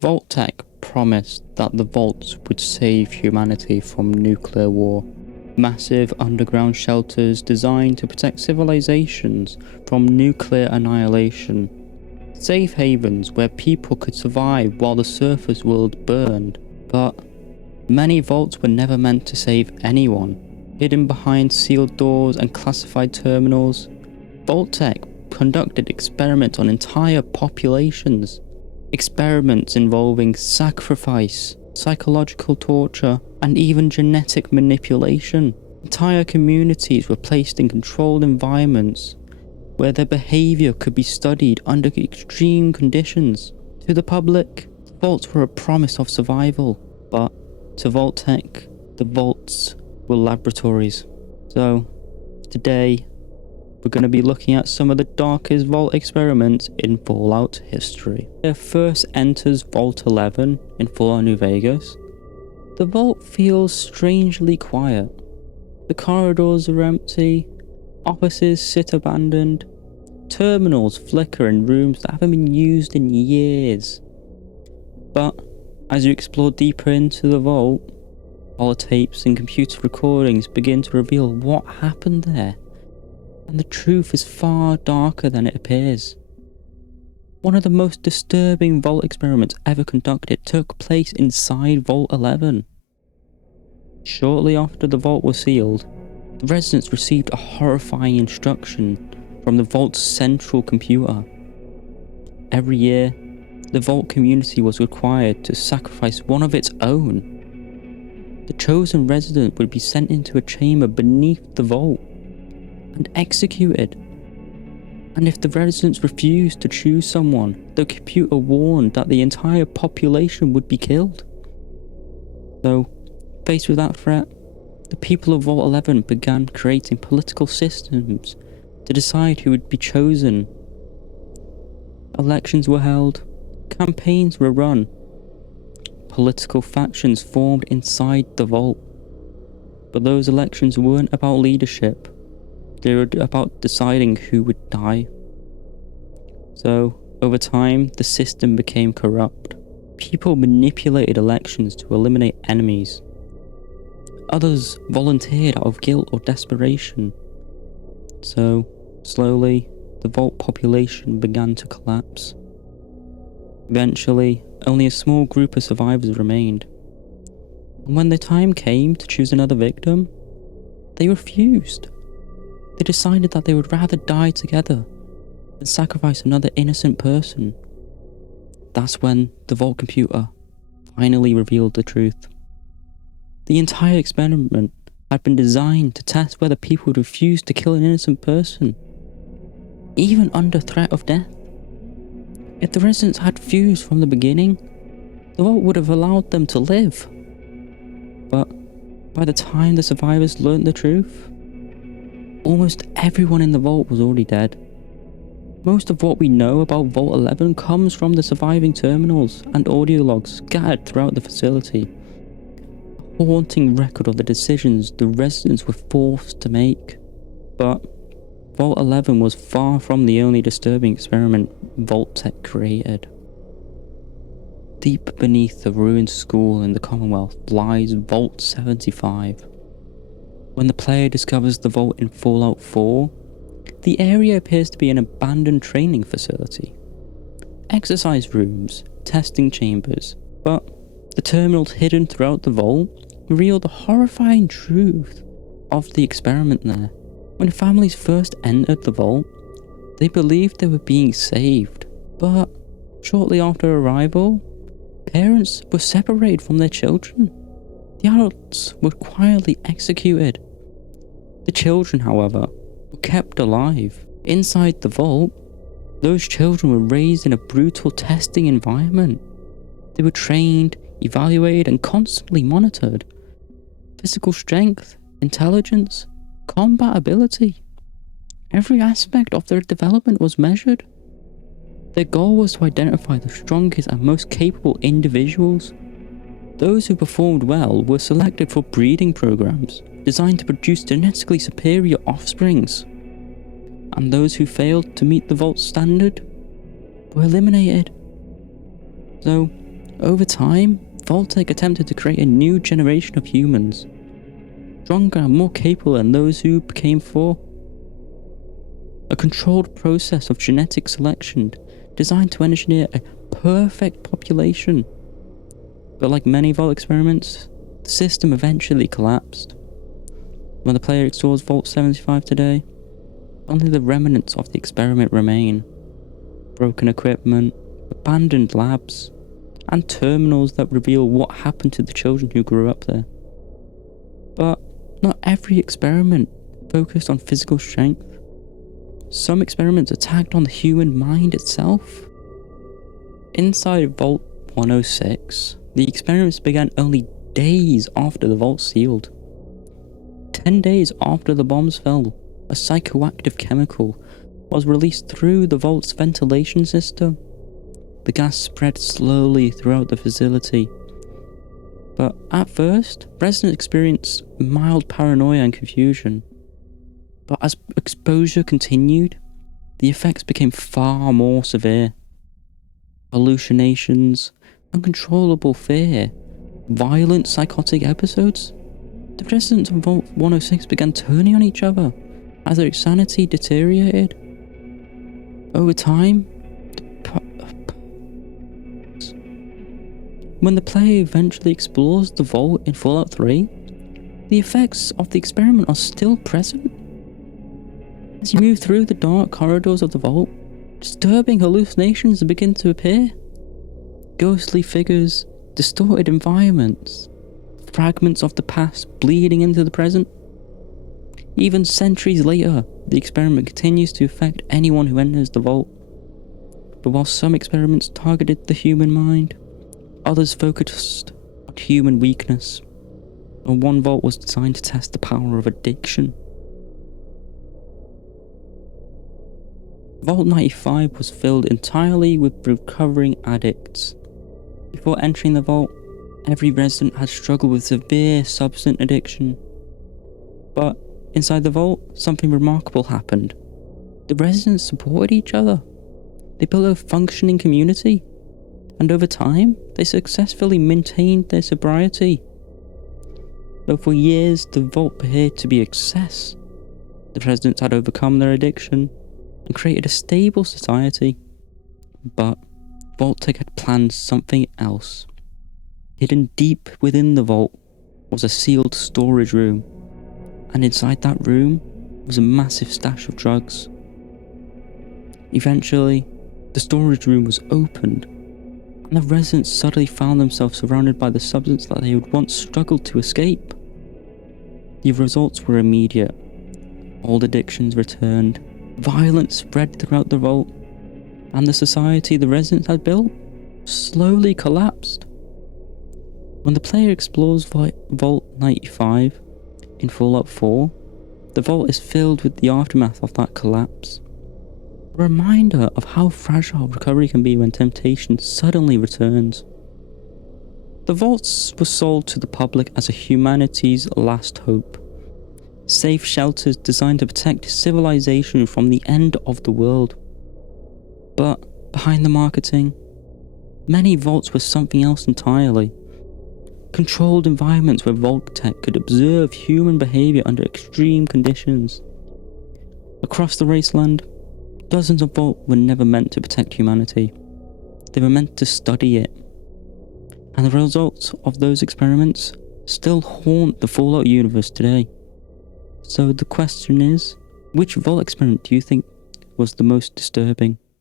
Vault-Tec promised that the vaults would save humanity from nuclear war. Massive underground shelters designed to protect civilizations from nuclear annihilation. Safe havens where people could survive while the surface world burned. But many vaults were never meant to save anyone. Hidden behind sealed doors and classified terminals, Vault-Tec conducted experiments on entire populations. Experiments involving sacrifice, psychological torture, and even genetic manipulation. Entire communities were placed in controlled environments where their behavior could be studied under extreme conditions. To the public, the vaults were a promise of survival, but to Vault-Tec, the vaults were laboratories. So, today, we're going to be looking at some of the darkest vault experiments in Fallout history. It first enters Vault 11 in Fallout New Vegas. The vault feels strangely quiet. The corridors are empty, offices sit abandoned, terminals flicker in rooms that haven't been used in years. But as you explore deeper into the vault, holotapes and computer recordings begin to reveal what happened there. And the truth is far darker than it appears. One of the most disturbing vault experiments ever conducted took place inside Vault 11. Shortly after the vault was sealed, the residents received a horrifying instruction from the vault's central computer. Every year, the vault community was required to sacrifice one of its own. The chosen resident would be sent into a chamber beneath the vault and executed. And if the residents refused to choose someone, the computer warned that the entire population would be killed. So, faced with that threat, the people of Vault 11 began creating political systems to decide who would be chosen. Elections were held, campaigns were run, political factions formed inside the vault. But those elections weren't about leadership. They were about deciding who would die. So, over time, the system became corrupt. People manipulated elections to eliminate enemies. Others volunteered out of guilt or desperation. So, slowly, the vault population began to collapse. Eventually, only a small group of survivors remained. And when the time came to choose another victim, they refused. They decided that they would rather die together than sacrifice another innocent person. That's when the vault computer finally revealed the truth. The entire experiment had been designed to test whether people would refuse to kill an innocent person, even under threat of death. If the residents had refused from the beginning, the vault would have allowed them to live. But by the time the survivors learned the truth, almost everyone in the vault was already dead. Most of what we know about Vault 11 comes from the surviving terminals and audio logs scattered throughout the facility. A haunting record of the decisions the residents were forced to make. But Vault 11 was far from the only disturbing experiment Vault-Tec created. Deep beneath the ruined school in the Commonwealth lies Vault 75. When the player discovers the vault in Fallout 4, the area appears to be an abandoned training facility. Exercise rooms, testing chambers, but the terminals hidden throughout the vault reveal the horrifying truth of the experiment there. When families first entered the vault, they believed they were being saved, but shortly after arrival, parents were separated from their children. The adults were quietly executed. The children, however, were kept alive. Inside the vault, those children were raised in a brutal testing environment. They were trained, evaluated, and constantly monitored. Physical strength, intelligence, combat ability. Every aspect of their development was measured. Their goal was to identify the strongest and most capable individuals. Those who performed well were selected for breeding programs designed to produce genetically superior offsprings. And those who failed to meet the vault standard were eliminated. So, Over time, Vault-Tec attempted to create a new generation of humans, stronger and more capable than those who came before. A controlled process of genetic selection designed to engineer a perfect population. But like many Vault experiments, the system eventually collapsed. When the player explores Vault 75 today, only the remnants of the experiment remain. Broken equipment, abandoned labs, and terminals that reveal what happened to the children who grew up there. But not every experiment focused on physical strength. Some experiments attacked on the human mind itself. Inside Vault 106, the experiments began only days after the vault sealed. 10 days after the bombs fell, a psychoactive chemical was released through the vault's ventilation system. The gas spread slowly throughout the facility. But at first, residents experienced mild paranoia and confusion. But as exposure continued, the effects became far more severe. Hallucinations, uncontrollable fear, violent psychotic episodes. The residents of Vault 106 began turning on each other as their sanity deteriorated. Over time, when the player eventually explores the vault in Fallout 3, the effects of the experiment are still present. As you move through the dark corridors of the vault, disturbing hallucinations begin to appear. Ghostly figures, distorted environments, fragments of the past bleeding into the present. Even centuries later, the experiment continues to affect anyone who enters the vault. But while some experiments targeted the human mind, others focused on human weakness, and one vault was designed to test the power of addiction. Vault 95 was filled entirely with recovering addicts. Before entering the vault, every resident had struggled with severe substance addiction. But inside the vault, something remarkable happened. The residents supported each other. They built a functioning community, and over time, they successfully maintained their sobriety. Though for years, the vault appeared to be a success. The residents had overcome their addiction and created a stable society. But Vault-Tec had planned something else. Hidden deep within the vault was a sealed storage room, and inside that room was a massive stash of drugs. Eventually, the storage room was opened, and the residents suddenly found themselves surrounded by the substance that they had once struggled to escape. The results were immediate. Old addictions returned, violence spread throughout the vault, and the society the residents had built slowly collapsed. When the player explores Vault 95 in Fallout 4, the vault is filled with the aftermath of that collapse. A reminder of how fragile recovery can be when temptation suddenly returns. The vaults were sold to the public as a humanity's last hope. Safe shelters designed to protect civilization from the end of the world. But behind the marketing, many vaults were something else entirely. Controlled environments where Vault-Tec could observe human behavior under extreme conditions. Across the Raceland, dozens of vaults were never meant to protect humanity. They were meant to study it. And the results of those experiments still haunt the Fallout universe today. So the question is, which vault experiment do you think was the most disturbing?